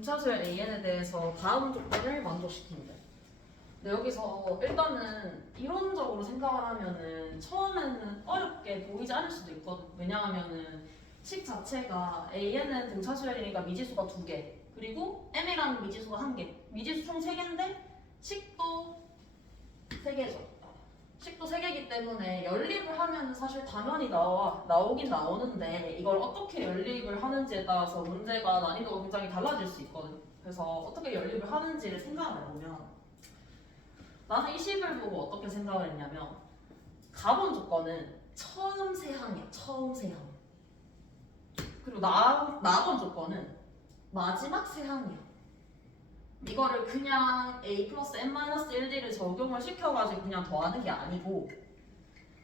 등차수열 AN에 대해서 다음 조건을 만족시킨대. 근데 여기서 일단은 이론적으로 생각을 하면은 처음에는 어렵게 보이지 않을 수도 있거든. 왜냐하면은 식 자체가 AN은 등차수열이니까 미지수가 2개, 그리고 M이라는 미지수가 1개. 미지수 총 3개인데 식도 3개죠. 식도 3개이기 때문에 연립을 하면 사실 당연히 나오긴 나오는데 이걸 어떻게 연립을 하는지에 따라서 문제가 난이도가 굉장히 달라질 수 있거든. 그래서 어떻게 연립을 하는지를 생각을 해보면 나는 이 식을 보고 어떻게 생각을 했냐면 가본 조건은 처음 세항이야. 처음 세항. 그리고 나본 조건은 마지막 세항이야. 이거를 그냥 a 플러스 n-1d를 적용을 시켜가지고 그냥 더하는 게 아니고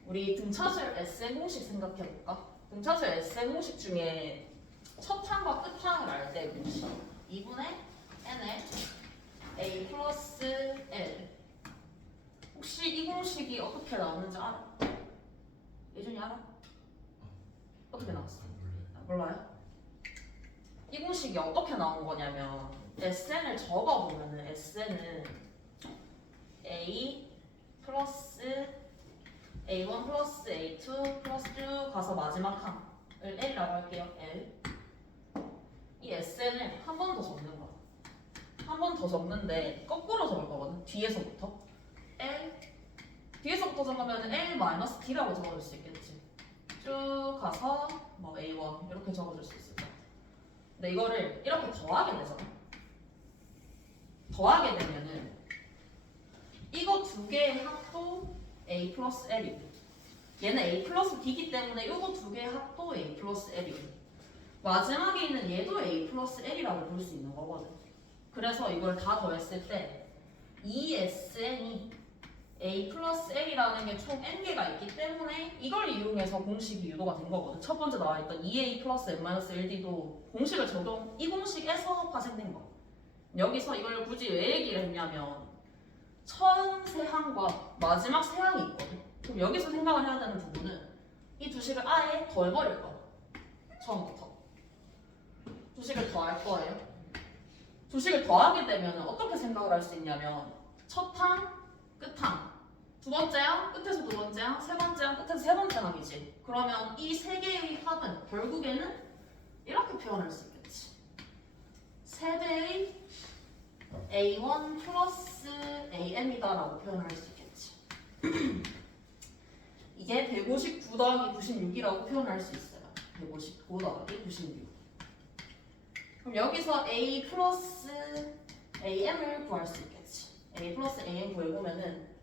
우리 등차수열 S의 공식 생각해볼까? 등차수열 S의 공식 중에 첫 항과 끝 항을 알 때 공식 2분의 n을 a 플러스 l. 혹시 이 공식이 어떻게 나오는지 알아? 예준이 알아? 어떻게 나왔어? 몰라요? 이 공식이 어떻게 나온 거냐면 SN을 적어보면은 SN은 A 플러스 A1 플러스 A2 플러스 쭉 가서 마지막 항을 L이라고 할게요. L. 이 SN을 한 번 더 적는 거야. 한 번 더 적는데 거꾸로 적을 거거든. 뒤에서부터 L. 뒤에서부터 적으면 L-D라고 적어줄 수 있겠지. 쭉 가서 뭐 A1 이렇게 적어줄 수 있을 것 같아. 근데 이거를 이렇게 더하게 되잖아. 더하게 되면은 이거 두 개의 합도 A 플러스 L이고 얘는 A 플러스 D이기 때문에 이거 두 개의 합도 A 플러스 L이고 마지막에 있는 얘도 A 플러스 L이라고 볼 수 있는 거거든. 그래서 이걸 다 더했을 때 ESN이 A 플러스 L이라는 게 총 N개가 있기 때문에 이걸 이용해서 공식이 유도가 된 거거든. 첫 번째 나와있던 EA 플러스 N-1D도 공식을 적용, 이 공식에서 파생된 거. 여기서 이걸 굳이 왜 얘기를 했냐면 처음 세항과 마지막 세항이 있거든. 그럼 여기서 생각을 해야 되는 부분은 이 두 식을 아예 더해버릴 거야. 처음부터. 두 식을 더할 거예요. 두 식을 더하게 되면 어떻게 생각을 할 수 있냐면 첫 항, 끝 항. 두 번째 항, 끝에서 두 번째 항, 세 번째 항, 끝에서 세 번째 항이지. 그러면 이 세 개의 합은 결국에는 이렇게 표현할 수 있겠지. 세 배의 A1 플러스 AM이다 라고 표현할 수 있겠지. 이게 159 더하기 96이라고 표현할 수 있어요. 159 더하기 96. 그럼 여기서 A 플러스 AM을 구할 수 있겠지. A 플러스 AM 구해보면은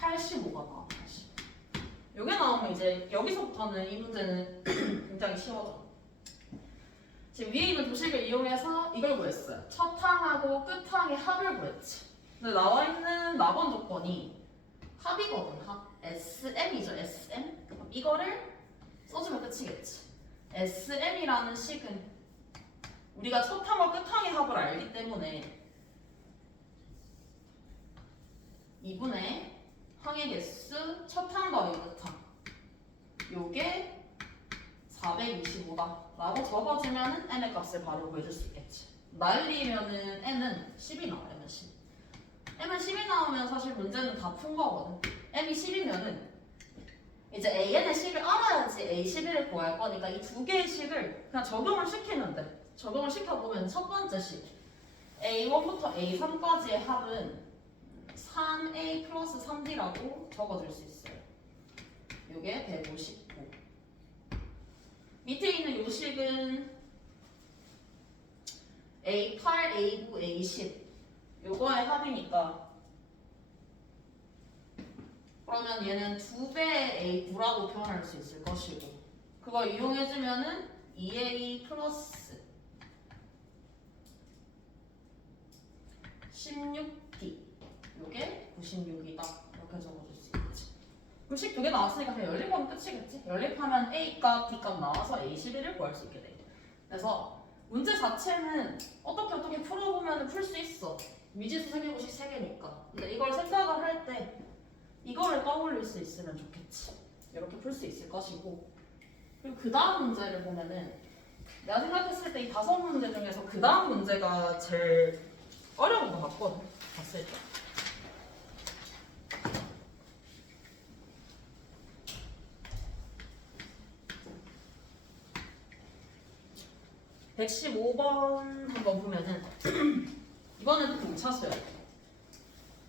85가 나와. 80. 요게 나오면 이제 여기서부터는 이 문제는 굉장히 쉬워져. 지금 위에 있는 도식을 이용해서 이걸 구했어요. 첫 항하고 끝 항의 합을 구했지. 근데 나와 있는 나번 조건이 합이거든. 합. SM이죠. SM. 그럼 이거를 써주면 끝이겠지. SM이라는 식은 우리가 첫 항과 끝 항의 합을 알기 때문에 2분의 항의 개수 첫 항 더하기 끝 항. 요게 425다 라고 적어주면은 n의 값을 바로 구해줄 수 있겠지. 날리면은 n은 10이 나와. n은 10. m은 10이 나오면 사실 문제는 다 푼 거거든. m이 10이면은 이제 an의 식을 알아야지 a11을 구할 거니까 이 두 개의 식을 그냥 적용을 시키면 돼. 적용을 시켜보면 첫 번째 식 a1부터 a3까지의 합은 3a 플러스 3d라고 적어줄 수 있어요. 요게 159. 밑에 있는 요식은 A8, A9, A10 요거의 합이니까 그러면 얘는 2배의 A9라고 표현할 수 있을 것이고 그걸 이용해주면은 2A 플러스 16D 요게 96이다 이렇게 적어줄 수 있지. 그럼 식 두 개 나왔으니까 그냥 연립하면 끝이겠지. 연립하면 A값, D값 나와서 A11을 구할 수 있게 돼. 그래서 문제 자체는 어떻게 풀어보면 풀 수 있어. 미지수 3개고식 3개니까. 근데 이걸 생각을 할 때 이거를 떠올릴 수 있으면 좋겠지. 이렇게 풀 수 있을 것이고 그리고 그 다음 문제를 보면은 내가 생각했을 때 이 5문제 중에서 그 다음 문제가 제일 어려운 것 같거든. 봤을 때. (115번) 한번 보면은 이번에도 공차수야.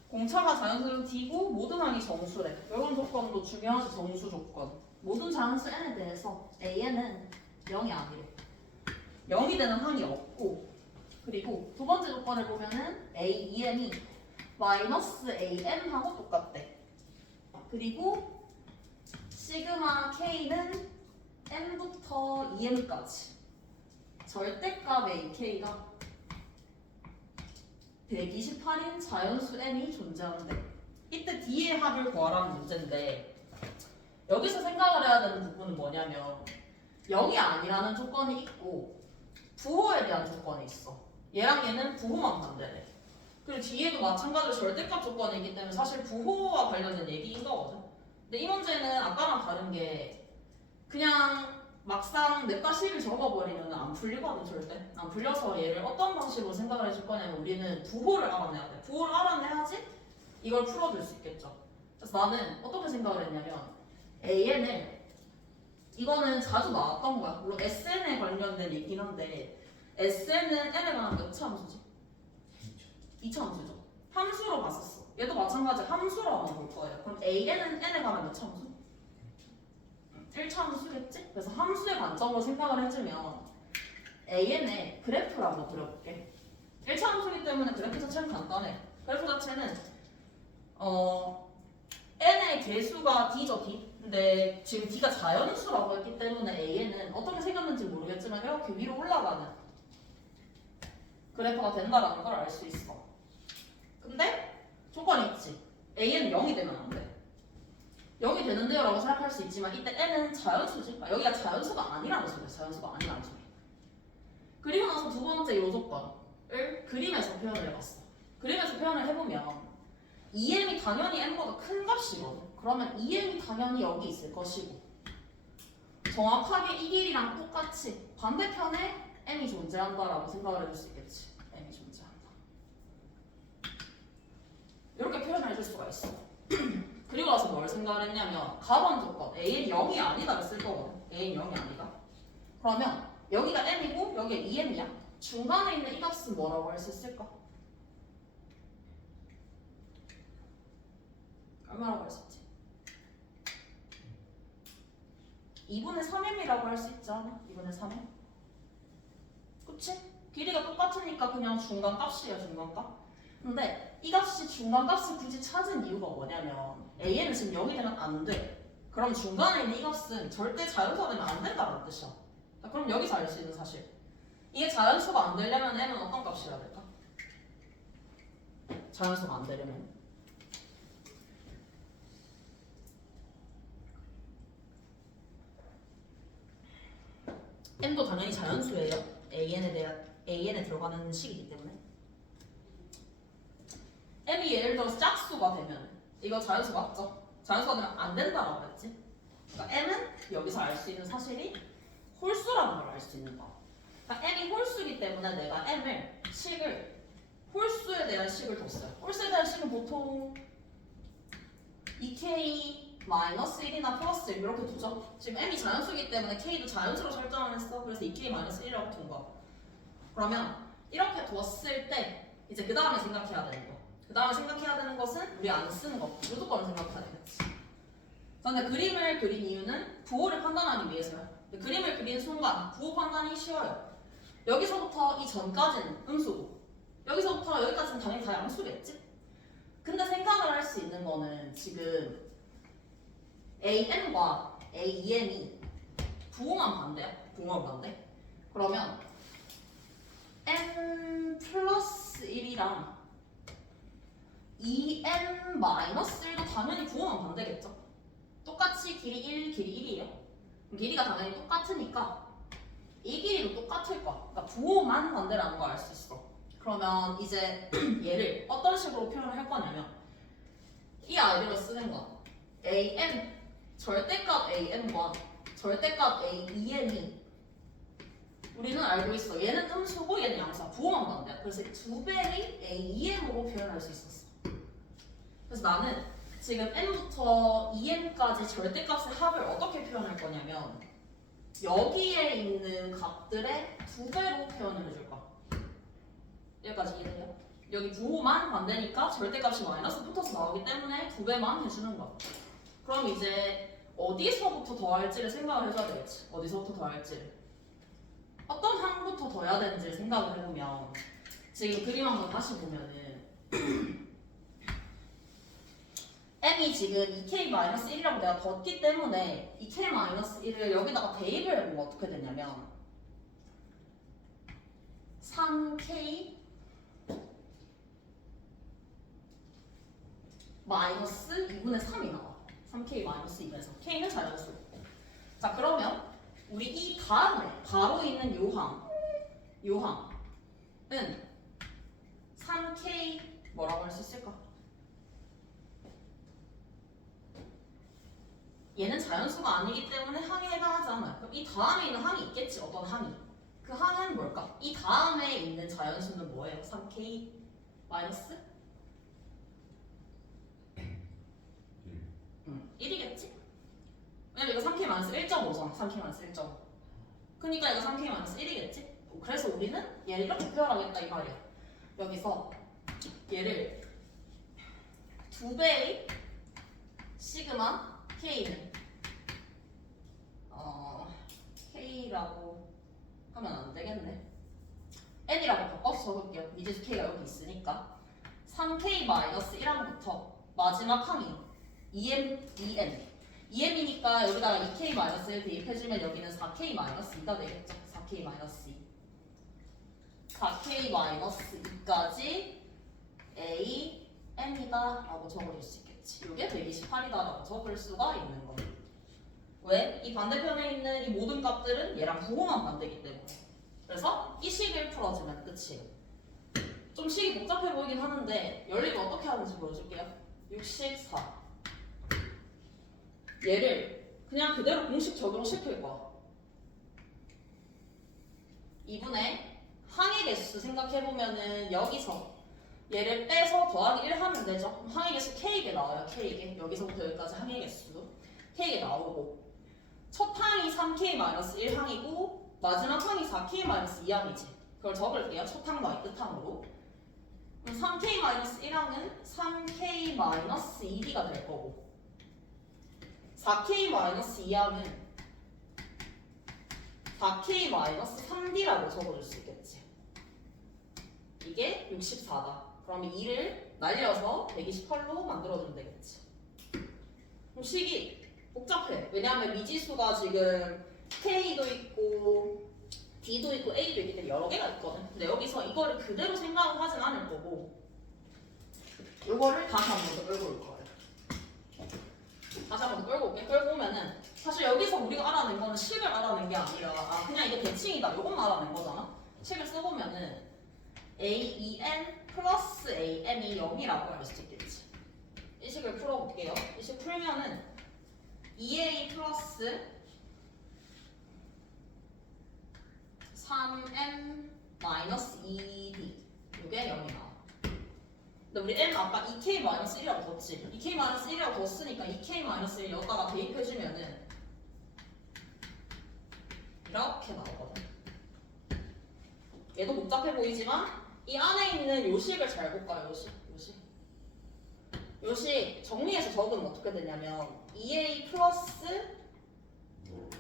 공차가 자연수 D고 모든 항이 정수래. 이런 조건도 중요하지. 정수 조건. 모든 자연수 N에 대해서 AN은 0이 아니래. 0이 되는 항이 없고, 그리고 두 번째 조건을 보면은 AEM이 마이너스 AM하고 똑같대. 그리고 시그마 K는 M부터 EM까지 절대값 AK가 128인 자연수 M이 존재하는데, 이때 D의 합을 구하라는 문제인데, 여기서 생각을 해야 되는 부분은 뭐냐면 0이 아니라는 조건이 있고 부호에 대한 조건이 있어. 얘랑 얘는 부호만 반대래. 그리고 뒤에도 마찬가지로 절대값 조건이 있기 때문에 사실 부호와 관련된 얘기인 거거든. 근데 이 문제는 아까랑 다른 게 그냥 막상 냅다 식을 적어버리면 안 풀리거든. 절대 안 풀려서 얘를 어떤 방식으로 생각을 해줄 거냐면 우리는 부호를 알아내야 돼. 부호를 알아내야지 이걸 풀어줄 수 있겠죠. 그래서 나는 어떻게 생각을 했냐면 AN을, 이거는 자주 나왔던 거야. 물론 SN에 관련된 얘기긴 한데 SN은 N에 관한 몇 차 함수지? 2차 함수죠. 함수로 봤었어. 얘도 마찬가지 함수로 한번 볼 거예요. 그럼 AN은 N에 관한 몇 차 함수? 1차 함수겠지? 그래서 함수의 관점으로 생각을 해주면 AN의 그래프를 한번 그려볼게. 1차 함수이기 때문에 그래프 자체는 간단해. 그래프 자체는 N의 개수가 D죠, D. 근데 지금 D가 자연수라고 했기 때문에 AN은 어떻게 생겼는지 모르겠지만 이렇게 위로 올라가는 그래프가 된다는 걸 알 수 있어. 근데 조건이 있지. AN은 0이 되면 안 돼. 0이 되는데요 라고 생각할 수 있지만 이때 N은 자연수지. 여기가 자연수가 아니라는 소리야. 자연수가 아니라는 소리. 그리고 나서 두 번째 요 조건을 그림에서 표현을 해봤어. 그림에서 표현을 해보면 EM이 당연히 N보다 큰 값이거든. 그러면 EM이 당연히 여기 있을 것이고 정확하게 이 길이랑 똑같이 반대편에 M이 존재한다라고 생각을 해줄 수 있겠지. M이 존재한다. 이렇게 표현을 해줄 수가 있어. 그리고 나서 뭘 생각을 했냐면 가번 조건 A는 0이 아니다를 쓸 거거든. A는 0이 아니다. 그러면 여기가 M이고 여기가 EM이야. 중간에 있는 이 값은 뭐라고 할 수 있을까? 얼마라고 할 수 있지? 2분의 3m이라고 할 수 있지 않아? 2분의 3m? 그치? 길이가 똑같으니까 그냥 중간값이야, 중간값. 근데 이 값이 중간값을 굳이 찾은 이유가 뭐냐면 AN은 지금 0이 되면 안 돼. 그럼 중간에 있는 이 값은 절대 자연수가 되면 안 된다는 뜻이야. 자, 그럼 여기서 알 수 있는 사실. 이게 자연수가 안 되려면 M은 어떤 값이어야 될까? 자연수가 안 되려면 M도 당연히 자연수예요. AN에 들어가는 식이기 때문에. M이 예를 들어서 짝수가 되면 이거 자연수 맞죠? 자연수가 되면 안 된다라고 했지. 그러니까 M은 여기서 알 수 있는 사실이 홀수라는 걸 알 수 있는 거. 그러니까 M이 홀수이기 때문에 내가 M을 홀수에 대한 식을 뒀어요. 홀수에 대한 식은 보통 2K-1이나 플러스 1 이렇게 두죠. 지금 M이 자연수이기 때문에 K도 자연수로 설정을 했어. 그래서 2K-1이라고 둔 거야. 그러면 이렇게 뒀을 때 이제 그 다음에 생각해야 되는 거. 그 다음에 생각해야 되는 것은 우리 안 쓰는 거. 무조건 생각해야 되겠지. 근데 그림을 그린 이유는 부호를 판단하기 위해서요. 그림을 그린 순간 부호 판단이 쉬워요. 여기서부터 이 전까지는 음수고 여기서부터 여기까지는 당연히 다 양수겠지? 근데 생각을 할 수 있는 거는 지금 AN과 AEM이 부호만 반대야. 부호만 반대. 그러면 N 플러스 1이랑 EN 마이너스 1도 당연히 부호만 반대겠죠? 똑같이 길이 1, 길이 1이에요. 길이가 당연히 똑같으니까 이 길이도 똑같을 거야. 그러니까 부호만 반대라는 걸 알 수 있어. 그러면 이제 얘를 어떤 식으로 표현을 할 거냐면 이 아이디어를 쓰는 거야. AN, 절대값 AN과 절대값 A, 2n이 우리는 알고 있어. 얘는 음수고 얘는 양수야. 부호만 반대야. 그래서 두 배의 A, 2n으로 표현할 수 있었어. 그래서 나는 지금 n부터 2n까지 절대값의 합을 어떻게 표현할 거냐면 여기에 있는 값들의 두 배로 표현을 해줄 거야. 여기까지 이해돼요? 여기 부호만 반대니까 절대값이 마이너스 붙어서 나오기 때문에 두 배만 해주는 거야. 그럼 이제 어디서부터 더할지를 생각을 해줘야 되겠지. 어디서부터 더할지를. 어떤 항부터 더해야 되는지 생각을 해보면 지금 그림 한번 다시 보면은 m이 지금 2k-1이라고 내가 뒀기 때문에 2k-1을 여기다가 대입을 해보면 어떻게 되냐면 3k 마이너스 2분의 3이 나와. 3k 마이너스 2분의 3. k는 자연수. 자 그러면 우리 이 다음에 바로 있는 요항은 3k 뭐라고 할 수 있을까? 얘는 자연수가 아니기 때문에 항에 해당하지 않아요. 그럼 이 다음에 있는 항이 있겠지. 어떤 항이. 그 항은 뭘까? 이 다음에 있는 자연수는 뭐예요? 3k 마이너스 1이겠지? 왜냐면 이거 3k 마이너스 1.5잖아. 3k 마이너스 1.5. 그러니까 이거 3k 마이너스 1이겠지? 그래서 우리는 얘를 이렇게 표현하겠다 이 말이야. 여기서 얘를 두 배의 시그마 k는 k라고 하면 안 되겠네. n이라고 바꿔서 적을게요. 미지수 k가 여기 있으니까 3k-1항부터 마지막 항이 2m이니까 여기다가 2k-1 대입해주면 여기는 4k-2가 되겠죠. 4k-2 4k-2까지 a m이다 라고 적어줄 수 있겠지. 이게 128이다 라고 적을 수가 있는 거예요. 왜? 이 반대편에 있는 이 모든 값들은 얘랑 부호만 반대기 때문에. 그래서 이 식을 풀어주면 끝이에요. 좀 식이 복잡해 보이긴 하는데 연립을 어떻게 하는지 보여줄게요. 64 얘를 그냥 그대로 공식 적용시킬 거야. 2분의 항의 개수 생각해보면은 여기서 얘를 빼서 더하기 1 하면 되죠. 그럼 항의 개수 K개 나와요. K개. 여기서부터 여기까지 항의 개수 K개 나오고 첫 항이 3K-1 항이고 마지막 항이 4K-2 항이지. 그걸 적을게요. 첫 항과 끝 항으로. 그럼 3K-1 항은 3K-2D가 될 거고 4K-2 항은 4K-3D라고 적어줄 수 있겠지. 이게 64다. 그러면 2를 날려서 128로 만들어주면 되겠지. 그럼 식이 복잡해. 왜냐하면 미지수가 지금 K도 있고 D도 있고 A도 있기 때문에 여러 개가 있거든. 근데 여기서 이거를 그대로 생각을 하진 않을 거고 이거를 다시 한 번 더 끌고 올 거예요. 다시 한 번 더 끌고 올게. 끌고 오면은 사실 여기서 우리가 알아낸 거는 식을 알아낸 게 아니라 그냥 이게 대칭이다 이것만 알아낸 거잖아. 식을 써보면은 AEN 플러스 AM이 0이라고 할 수 있겠지. 이 식을 풀어볼게요. 이 식 풀면은 2A 플러스 3M 마이너스 2D 이게 0이 나와. 근데 우리 M 아까 2K-1이라고 뒀지. 2K-1이라고 뒀으니까 2K-1 여기다가 대입해주면은 이렇게 나오거든. 얘도 복잡해 보이지만 이 안에 있는 요식을 잘 볼까요? 요식 정리해서 적으면 어떻게 되냐면 2A 플러스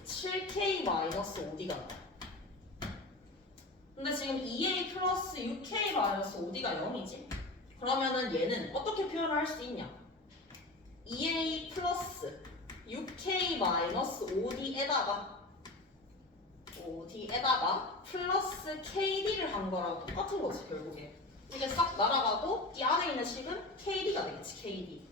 7K-5D가 나와. 근데 지금 2A 플러스 6K-5D가 0이지? 그러면은 얘는 어떻게 표현할 수 있냐? 2A 플러스 6K-5D에다가 플러스 KD를 한 거랑 똑같은 거지 결국에. 이게 싹 날아가고 이 안에 있는 식은 KD가 되겠지. KD.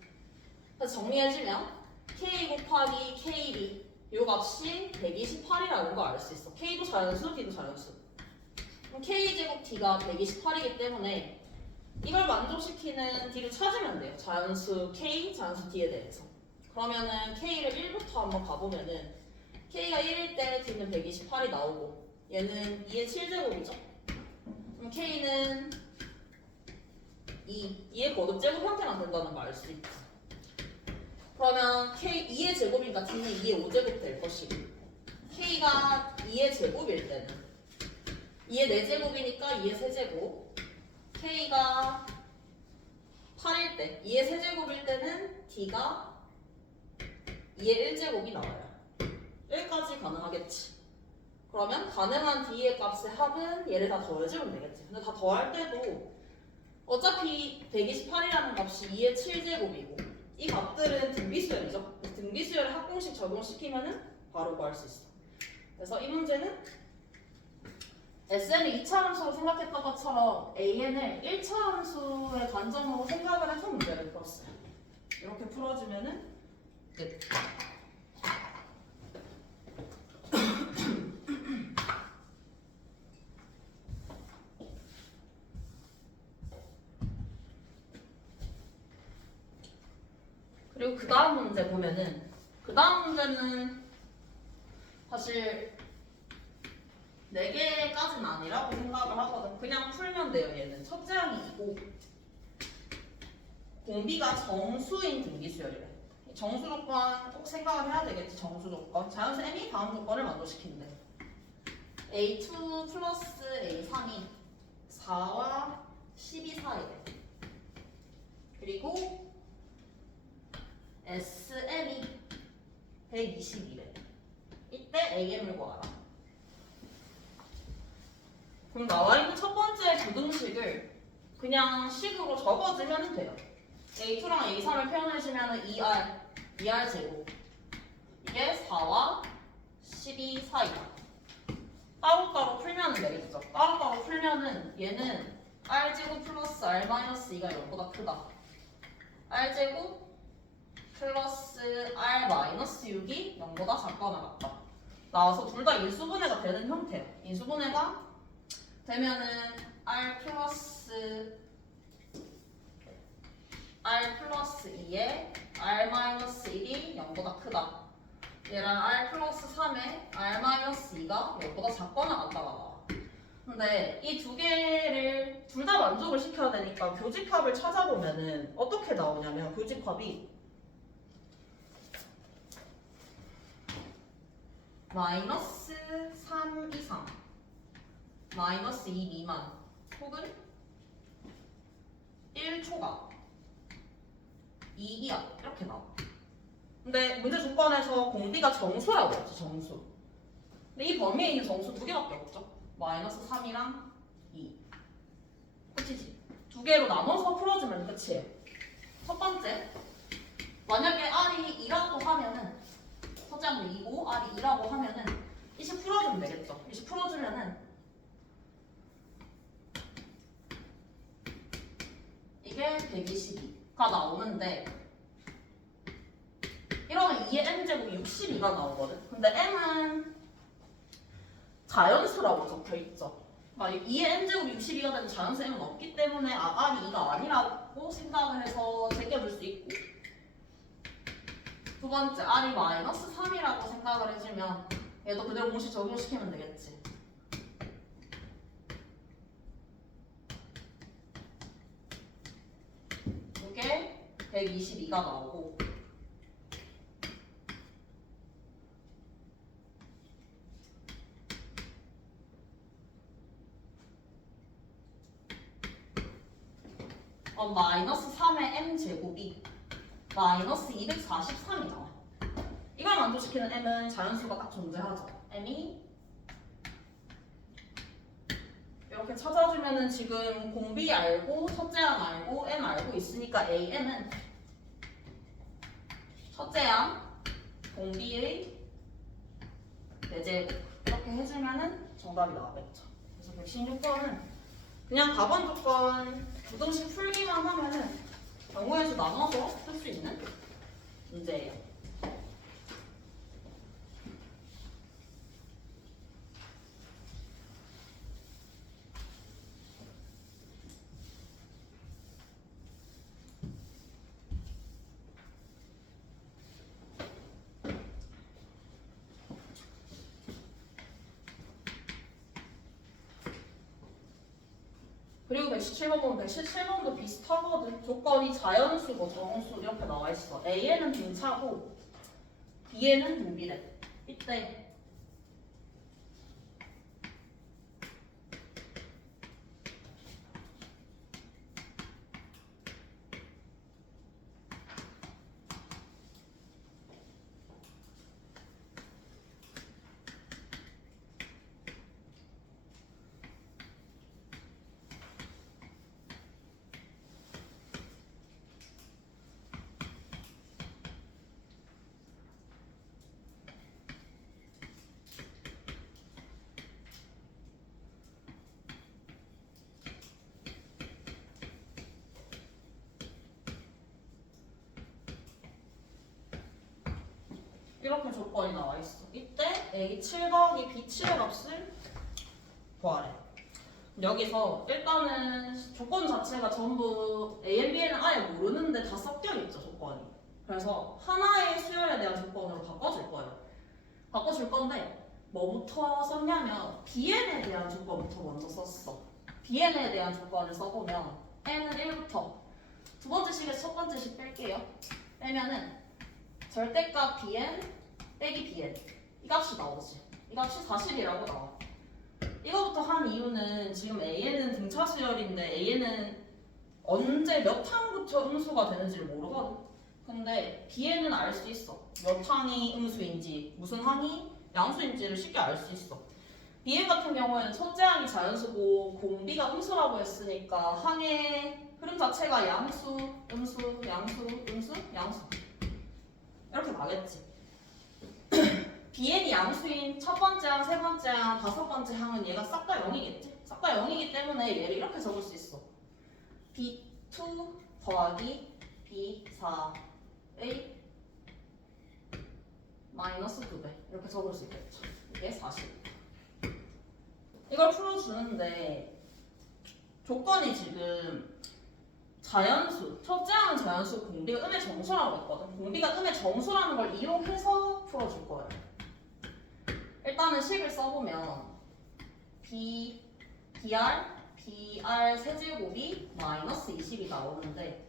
그래서 정리해주면 K 곱하기 KD 요 값이 128이라는 거 알 수 있어. K도 자연수, D도 자연수. 그럼 K제곱 D가 128이기 때문에 이걸 만족시키는 D를 찾으면 돼요. 자연수 K, 자연수 D에 대해서. 그러면은 K를 1부터 한번 가보면은 K가 1일 때 D는 128이 나오고 얘는 2의 7제곱이죠. 그럼 K는 2의 거듭 제곱 형태만 된다는 걸 알 수 있지. 그러면 K 2의 제곱이니까 D는 2의 5제곱 될 것이고 K가 2의 제곱일 때는 2의 4제곱이니까 2의 세제곱 K가 8일 때 2의 세제곱일 때는 D가 2의 1제곱이 나와요. 1까지 가능하겠지. 그러면 가능한 D의 값의 합은 얘를 다 더해주면 되겠지. 근데 다 더할 때도 어차피 128이라는 값이 2의 7제곱이고 이 값들은 등비수열이죠. 등비수열을 합공식 적용시키면은 바로 구할 수 있어. 그래서 이 문제는 SN을 2차 함수로 생각했던 것처럼 AN을 1차 함수의 관점으로 생각을 해서 문제를 풀었어요. 이렇게 풀어주면은 끝. 그리고 그 다음 문제 보면은 그 다음 문제는 사실 4개까지는 아니라고 생각을 하거든. 그냥 풀면 돼요. 얘는 첫째 항이 2고 공비가 정수인 등비수열이래. 정수 조건 꼭 생각을 해야 되겠지. 정수 조건. 자연수 M이 다음 조건을 만족시킨대. A2 플러스 A3이 4와 12 사이래. 그리고 SM이 120이래. 이때 AM을 구하라. 그럼 나와있는 첫 번째 부등식을 그냥 식으로 적어주면 돼요. A2랑 A3을 표현해주면 2R 제곱. 이게 4와 12 사이다. 따로따로 풀면 되겠죠. 따로따로 풀면은 얘는 R제곱 플러스 R-2가 0보다 크다. R제곱 플러스 R-6이 0보다 작거나 같다. 나와서 둘 다 인수분해가 되는 형태야. 인수분해가 되면은 R 플러스 2에 R-1이 0보다 크다. 얘랑 R 플러스 3에 R-2가 0보다 작거나 같다가 나와. 근데 이 두 개를 둘 다 만족을 시켜야 되니까 교집합을 찾아보면은 어떻게 나오냐면 교집합이 마이너스 3 이상, 마이너스 2 미만, 혹은 1 초과, 2 이하 이렇게 나와. 근데 문제 조건에서 공비가 정수라고 했지, 정수. 근데 이 범위에 있는 정수 두 개밖에 없죠. 마이너스 3이랑 2. 끝이지. 두 개로 나눠서 풀어주면 끝이에요. 첫 번째, 만약에 R이 2라고 하면은 첫째 항은 2고 R이 2라고 하면은 이식 풀어주면 되겠죠. 이식 풀어주면은 이게 122가 나오는데 이러면 2의 m제곱이 62가 나오거든. 근데 m은 자연수라고 적혀있죠. 2의 m제곱이 62가 되는 자연수 m은 없기 때문에 R이 2가 아니라고 생각을 해서 제껴줄 수 있고, 두 번째 R이 마이너스 3이라고 생각을 해주면 얘도 그대로 공식 적용시키면 되겠지. 이게 122가 나오고, 마이너스 3의 m제곱이 마이너스 243이 나와. 이걸 만족시키는 m은 자연수가 딱 존재하죠. m이 이렇게 찾아주면은 지금 공비 알고 첫째 항 알고 m 알고 있으니까 am은 첫째 항 공비의 4제곱 이렇게 해주면은 정답이 나오겠죠. 그래서 116번은 그냥 답안 조건 부등식 풀기만 하면은 경우의 수 나눠서 쓸 수 있는 문제예요. 117번 보면 117번도 비슷하거든. 조건이 자연수고 정수 이렇게 나와 있어. A에는 등차고 B에는 등비래. 이때 이렇게 조건이 나와 있어. 이때 A7 더하기 B7의 값을 구하래. 여기서 일단은 조건 자체가 전부 A, B에는 아예 모르는데 다 섞여 있죠, 조건이. 그래서 하나의 수열에 대한 조건으로 바꿔줄 거예요. 바꿔줄 건데 뭐부터 썼냐면 BN에 대한 조건부터 먼저 썼어. BN에 대한 조건을 써보면 N은 1부터 두 번째 식에서 첫 번째 식 뺄게요. 빼면은 절대값 Bn 빼기 Bn 이 값이 나오지. 이 값이 40이라고 나와. 이거부터 한 이유는 지금 A는 등차 수열인데 A는 언제 몇 항부터 음수가 되는지를 모르거든. 근데 B에는 알 수 있어. 몇 항이 음수인지 무슨 항이 양수인지를 쉽게 알 수 있어. B에 같은 경우에는 첫째 항이 자연수고 공비가 음수라고 했으니까 항의 흐름 자체가 양수, 음수, 양수, 음수, 양수 이렇게 나겠지. Bn이 양수인 첫 번째 항, 세 번째 항, 다섯 번째 항은 얘가 싹 다 0이겠지? 싹 다 0이기 때문에 얘를 이렇게 적을 수 있어. B2 더하기 B4의 마이너스 2배 이렇게 적을 수 있겠죠. 이게 40. 이걸 풀어주는데 조건이 지금 자연수, 첫째 항은 자연수, 공비가 음의 정수라고 했거든. 공비가 음의 정수라는 걸 이용해서 풀어줄 거예요. 일단은 식을 써보면 BR 세제곱이 마이너스 20이 나오는데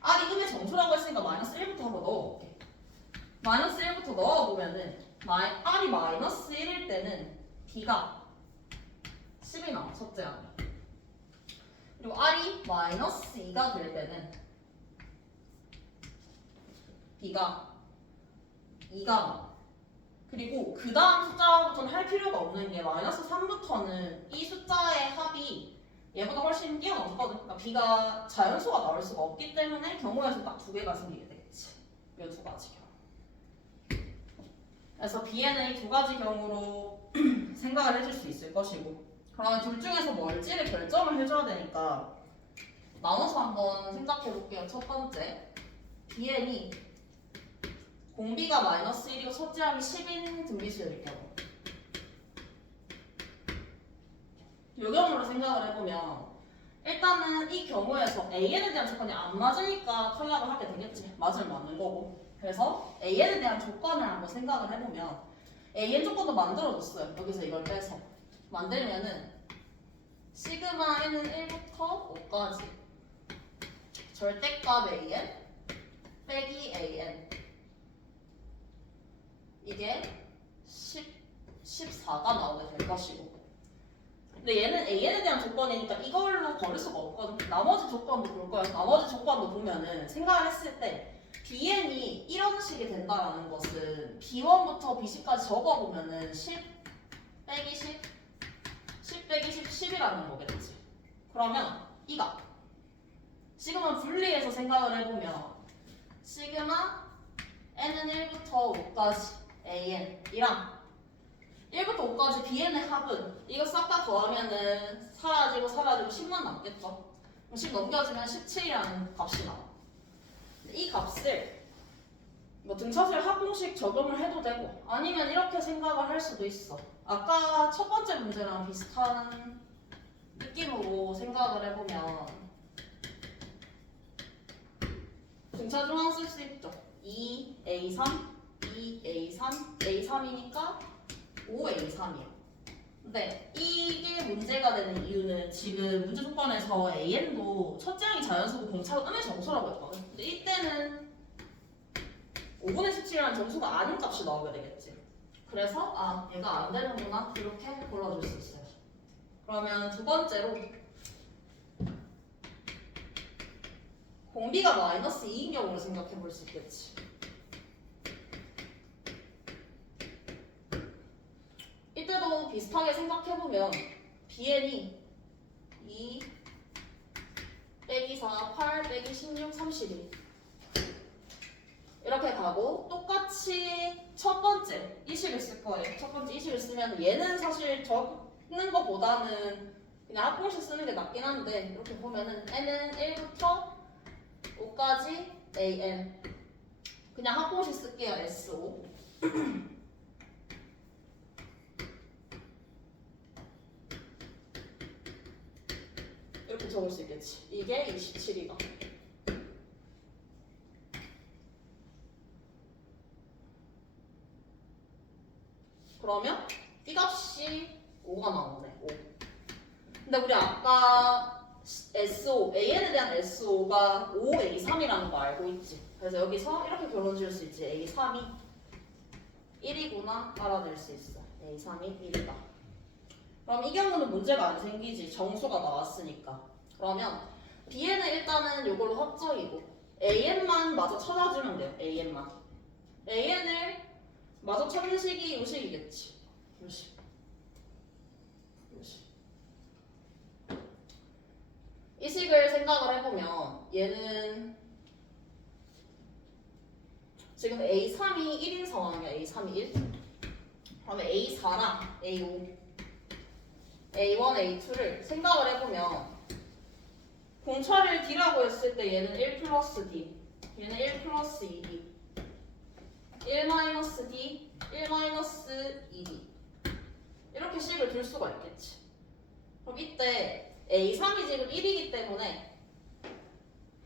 R이 음의 정수라고 했으니까 마이너스 1부터 한번 넣어볼게. 마이너스 1부터 넣어보면은 R이 마이너스 1일 때는 B가 10이 나와, 첫째 항이. 그리고 R이 마이너스 2가 될 때는 B가 2가 나와. 그리고 그 다음 숫자부터는 할 필요가 없는 게 마이너스 3부터는 이 숫자의 합이 얘보다 훨씬 뛰어넘거든. 그러니까 B가 자연수가 나올 수가 없기 때문에 경우의 수 딱 두 개가 생기게 되겠지. 이 두 가지 경우. 그래서 B에는 이 두 가지 경우로 생각을 해줄 수 있을 것이고, 그러면 둘 중에서 뭘지를 결정을 해줘야 되니까 나눠서 한번 생각해 볼게요. 첫 번째, Bn이 공비가 마이너스 1이고 첫째 항이 10인 등비수열일 경우. 이 경우로 생각을 해보면 일단은 이 경우에서 AN에 대한 조건이 안 맞으니까 탈락을 하게 되겠지. 맞으면 맞는 거고. 그래서 AN에 대한 조건을 한번 생각을 해보면 AN 조건도 만들어줬어요. 여기서 이걸 빼서 만들면은 시그마 N은 1부터 5까지 절대값 AN 빼기 AN 이게 14가 나오게 될 것이고, 근데 얘는 AN에 대한 조건이니까 이걸로 거를 수가 없거든. 나머지 조건도 볼 거야. 나머지 조건도 보면은 생각을 했을 때 BN이 이런 식이 된다라는 것은 B1부터 B10까지 적어보면은 10 빼기 10, 10 빼기 10, 10이라는 거겠지. 그러면 이가 시그마 분리해서 생각을 해보면 시그마 N은 1부터 5까지 AN이랑 1부터 5까지 Bn의 합은 이거 싹 다 더하면은 사라지고 10만 남겠죠. 그럼 10 넘겨지면 17이라는 값이 나와. 이 값을 뭐 등차수열 합공식 적용을 해도 되고 아니면 이렇게 생각을 할 수도 있어. 아까 첫 번째 문제랑 비슷한 느낌으로 생각을 해보면 등차 중앙 쓸 수 있죠. 2A3, 2A3, A3이니까 5A3이야. 근데 이게 문제가 되는 이유는 지금 문제 조건에서 AN도 첫째 항이 자연수고 공차가 음의 정수라고 했거든. 근데 이때는 5분의 17이라는 정수가 아닌 값이 나오게 되겠지. 그래서 아 얘가 안 되는구나 이렇게 골라줄 수 있어요. 그러면 두 번째로 공비가 마이너스 2인 경우를 생각해 볼 수 있겠지. 이때도 비슷하게 생각해보면 BN이 2 빼기 4, 8 빼기 16, 32 이렇게 가고 똑같이 첫 번째 이식을 쓸 거예요. 첫 번째 이식을 쓰면 얘는 사실 적는 것보다는 그냥 합공식 쓰는 게 낫긴 한데 이렇게 보면은 n은 1부터 5까지 an 그냥 합공식 쓸게요. SO 이렇게 적을 수 있겠지. 이게 27이다. 그러면 이 값이 5가 나오네. 5. 근데 우리 아까 SO, AN에 대한 SO가 5A3이라는 거 알고 있지? 그래서 여기서 이렇게 결론 지을 수 있지. A3이 1이구나 알아낼 수 있어. A3이 1이다. 그럼 이 경우는 문제가 안 생기지. 정수가 나왔으니까. 그러면 B에는 일단은 이걸로 합적이고 AN만 마저 찾아주면 돼요. AN만. AN을 마저 찾는 식이 이 식이겠지. 이 식. 이 식을 생각을 해보면 얘는 지금 A3이 1인 상황이야. A3이 1. 그러면 A4랑 A5, A1, A2를 생각을 해보면 공차를 D라고 했을 때 얘는 1 플러스 D, 얘는 1 플러스 2D, 1 마이너스 D, 1 마이너스 2D 이렇게 식을 둘 수가 있겠지. 그럼 이때 A3이 지금 1이기 때문에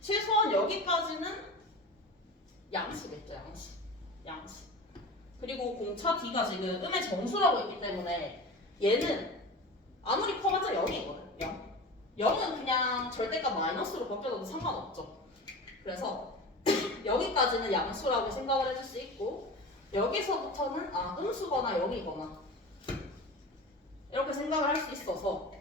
최소한 여기까지는 양수겠죠. 양수. 그리고 공차 D가 지금 음의 정수라고 있기 때문에 얘는 아무리 커봤자 0이거든. 0. 0은 그냥 절대값 마이너스로 바뀌어도 상관없죠. 그래서 여기까지는 양수라고 생각을 해줄 수 있고 여기서부터는 음수거나 0이거나 이렇게 생각을 할 수 있어서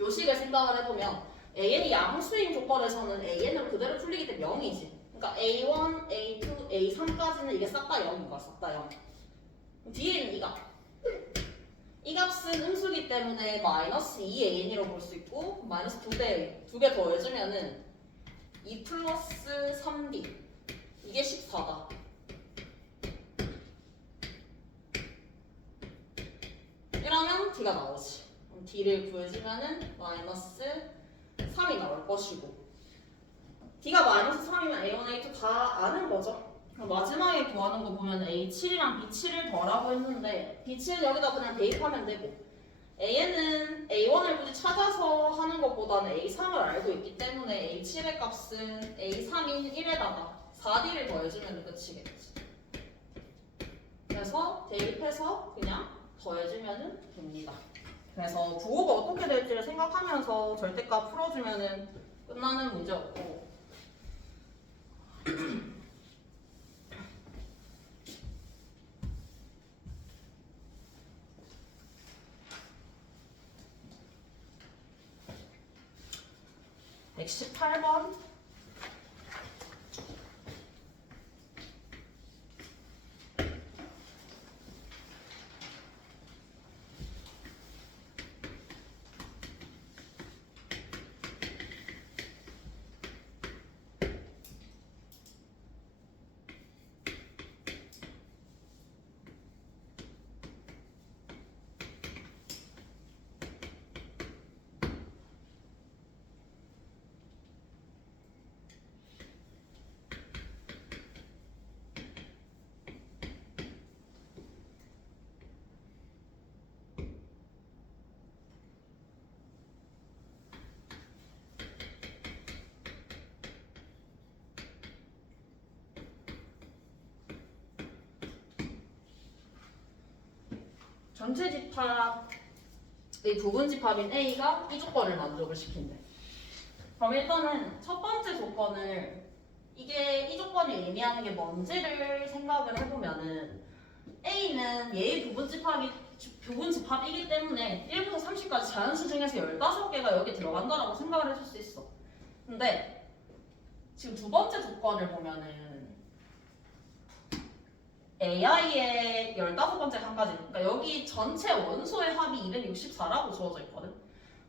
요 식을 생각을 해보면 AN이 양수인 조건에서는 AN으로 그대로 풀리기 때문에 0이지. 그러니까 A1, A2, A3까지는 이게 싹 다 0인 거야. 싹 다 0. 뒤에 있는 이 값. 이 값은 음수기 때문에 마이너스 2AN이라고 볼 수 있고 마이너스 2개 더해주면은 2 플러스 3D 이게 14다. 이러면 D가 나오지. 그럼 D를 구해주면은 마이너스 3이 나올 것이고 D가 마이너스 3이면 A1, A2 다 아는 거죠. 마지막에 구하는 거 보면 A7이랑 B7을 더라고 했는데 B7은 여기다 그냥 대입하면 되고 AN은 A1을 굳이 찾아서 하는 것보다는 A3을 알고 있기 때문에 A7의 값은 A3인 1에다가 4D를 더해주면 끝이겠지. 그래서 대입해서 그냥 더해주면 됩니다. 그래서 부호가 어떻게 될지를 생각하면서 절대값 풀어주면 끝나는 문제였고 118번 전체 집합 이 부분집합인 A가 이 조건을 만족을 시킨대. 그럼 일단은 첫 번째 조건을 이게 이 조건이 의미하는 게 뭔지를 생각을 해보면은 A는 얘의 부분집합이기 때문에 1부터 30까지 자연수 중에서 15개가 여기 들어간다라고 생각을 해줄 수 있어. 근데 지금 두 번째 조건을 보면은 AI의 15번째 칸까지, 그러니까 여기 전체 원소의 합이 264라고 주어져 있거든.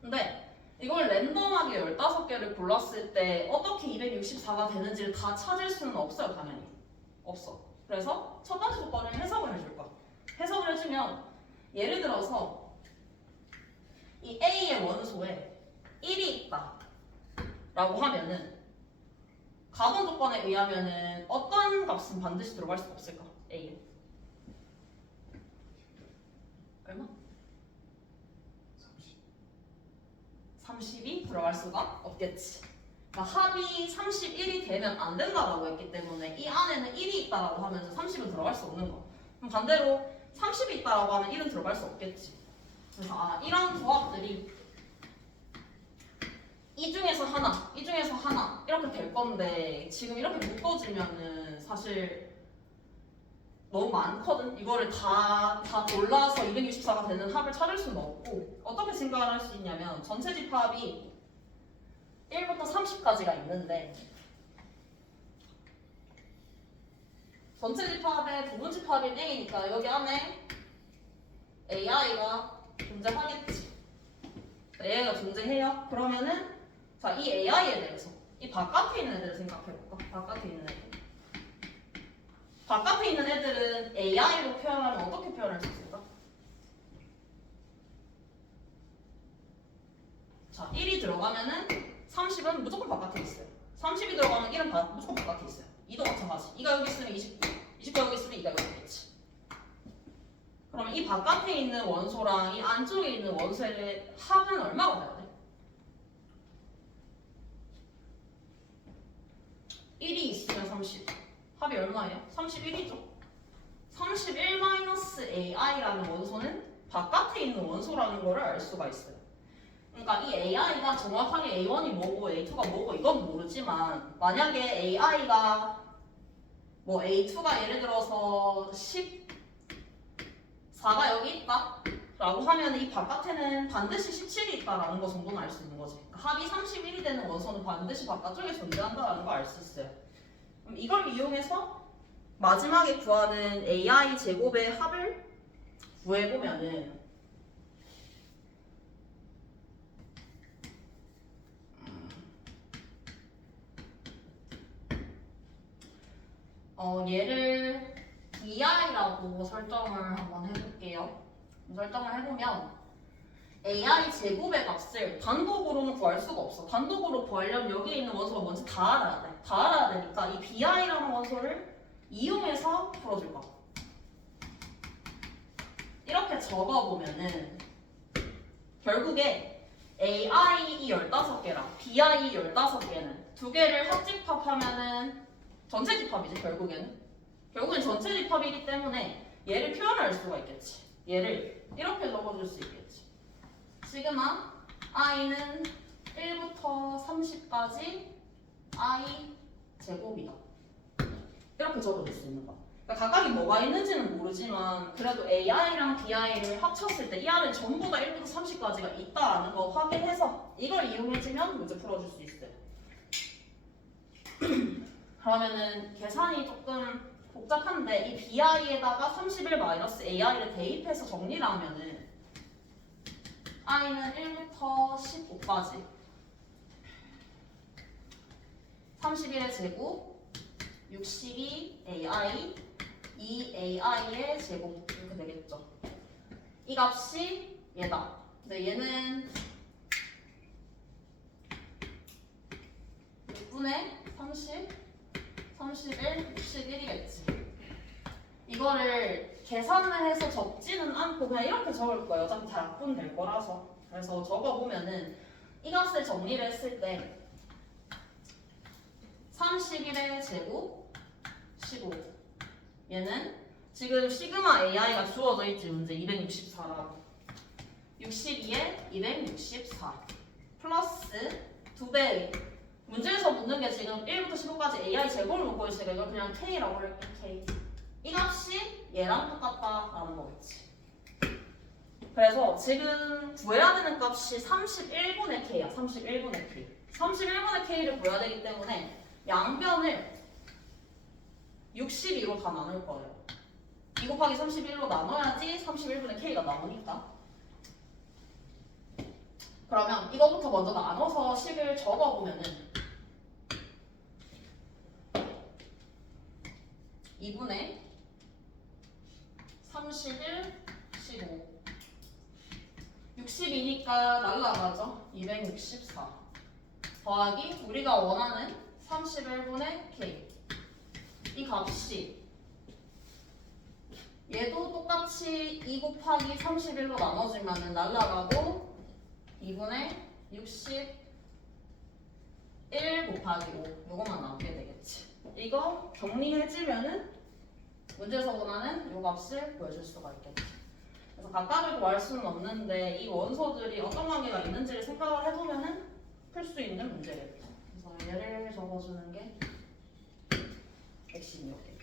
근데 이걸 랜덤하게 15개를 골랐을 때 어떻게 264가 되는지를 다 찾을 수는 없어요, 당연히. 없어. 그래서 첫 번째 조건을 해석을 해줄 거야. 해석을 해주면 예를 들어서 이 A의 원소에 1이 있다 라고 하면은 가분 조건에 의하면은 어떤 값은 반드시 들어갈 수가 없을까? A에 얼마? 30이 들어갈 수가 없겠지. 그러니까 합이 31이 되면 안 된다라고 했기 때문에 이 안에는 1이 있다라고 하면서 30은 들어갈 수 없는 거. 그럼 반대로 30이 있다라고 하면 1은 들어갈 수 없겠지. 그래서 이런 조합들이 이 중에서 하나, 이 중에서 하나 이렇게 될 건데 지금 이렇게 묶어주면은 사실 너무 많거든. 이거를 다 골라서 264가 되는 합을 찾을 수는 없고 어떻게 생각을 할 수 있냐면 전체 집합이 1부터 30까지가 있는데 전체 집합의 부분 집합인 A니까 여기 안에 AI가 존재하겠지. AI가 존재해요. 그러면은 자, 이 AI에 대해서 이 바깥에 있는 애들을 생각해볼까? 바깥에 있는 애들. 바깥에 있는 애들은 AI로 표현하면 어떻게 표현할 수 있을까? 자, 1이 들어가면은 30은 무조건 바깥에 있어요. 30이 들어가면 1은 무조건 바깥에 있어요. 2도 마찬가지. 2가 여기 있으면 29가 여기 있으면 2가 여기 있겠지. 그러면 이 바깥에 있는 원소랑 이 안쪽에 있는 원소의 합은 얼마가 돼야 돼? 1이 있으면 30. 합이 얼마예요? 31이죠. 31-AI라는 원소는 바깥에 있는 원소라는 거를 알 수가 있어요. 그러니까 이 AI가 정확하게 A1이 뭐고 A2가 뭐고 이건 모르지만 만약에 AI가 뭐 A2가 예를 들어서 14가 여기 있다 라고 하면 이 바깥에는 반드시 17이 있다라는 거 정도는 알 수 있는 거지. 그러니까 합이 31이 되는 원소는 반드시 바깥쪽에 존재한다라는 걸 알 수 있어요. 그럼 이걸 이용해서 마지막에 구하는 AI 제곱의 합을 구해보면은 얘를 BI라고 설정을 한번 해볼게요. 설정을 해보면 AI 제곱의 값을 단독으로는 구할 수가 없어. 단독으로 구하려면 여기에 있는 원소가 뭔지 다 알아야 돼. 다 알아야 되니까 이 BI라는 원소를 이용해서 풀어줄 거야. 이렇게 적어보면은 결국에 AI 15개랑 BI 15개는 두 개를 합집합하면은 전체 집합이지 결국엔 전체 집합이기 때문에 얘를 표현할 수가 있겠지. 얘를 이렇게 적어줄 수 있겠지. 시그마 i는 1부터 30까지 i 제곱이다. 이렇게 적어줄 수 있는 거야. 그러니까 각각이 뭐가 있는지는 모르지만 그래도 AI랑 BI를 합쳤을 때 이 안에 전부 다 1부터 30까지가 있다라는 거 확인해서 이걸 이용해주면 문제 풀어줄 수 있어요. 그러면은 계산이 조금 복잡한데 이 BI에다가 31-AI를 대입해서 정리를 하면은 i는 1부터 15까지 31의 제곱 62AI 2AI의 제곱 이렇게 되겠죠. 이 값이 얘다. 근데 얘는 6분의 30 31, 61이겠지. 이거를 계산을 해서 적지는 않고 그냥 이렇게 적을 거예요. 어차피 다 약분될 거라서. 그래서 적어보면은 이 값을 정리를 했을 때 31의 제곱 15. 얘는 지금 시그마 AI가 주어져 있지 문제 264라고. 62에 264 플러스 2배. 문제에서 묻는 게 지금 1부터 15까지 AI 제곱을 묻고 있으니까 이걸 그냥 K라고 할게. K. 이 값이 얘랑 똑같다라는 거겠지. 그래서 지금 구해야 되는 값이 31분의 K야. 31분의 K. 31분의 K를 구해야 되기 때문에 양변을 62로 다 나눌 거예요. 2 곱하기 31로 나눠야지 31분의 K가 나오니까. 그러면 이거부터 먼저 나눠서 식을 적어보면은 2분의 31, 15 62니까 날라가죠? 264 더하기 우리가 원하는 31분의 K. 이 값이 얘도 똑같이 2 곱하기 31로 나눠주면 날라가고 2분의 61 곱하기 5 요것만 남게 되겠지. 이거 정리해주면은 문제에서 원하는 요 값을 구해줄 수가 있겠지. 그래서 각각을 구할 수는 없는데 이 원소들이 어떤 관계가 있는지를 생각을 해보면은 풀 수 있는 문제겠죠. 그래서 얘를 적어주는 게 핵심이었겠죠.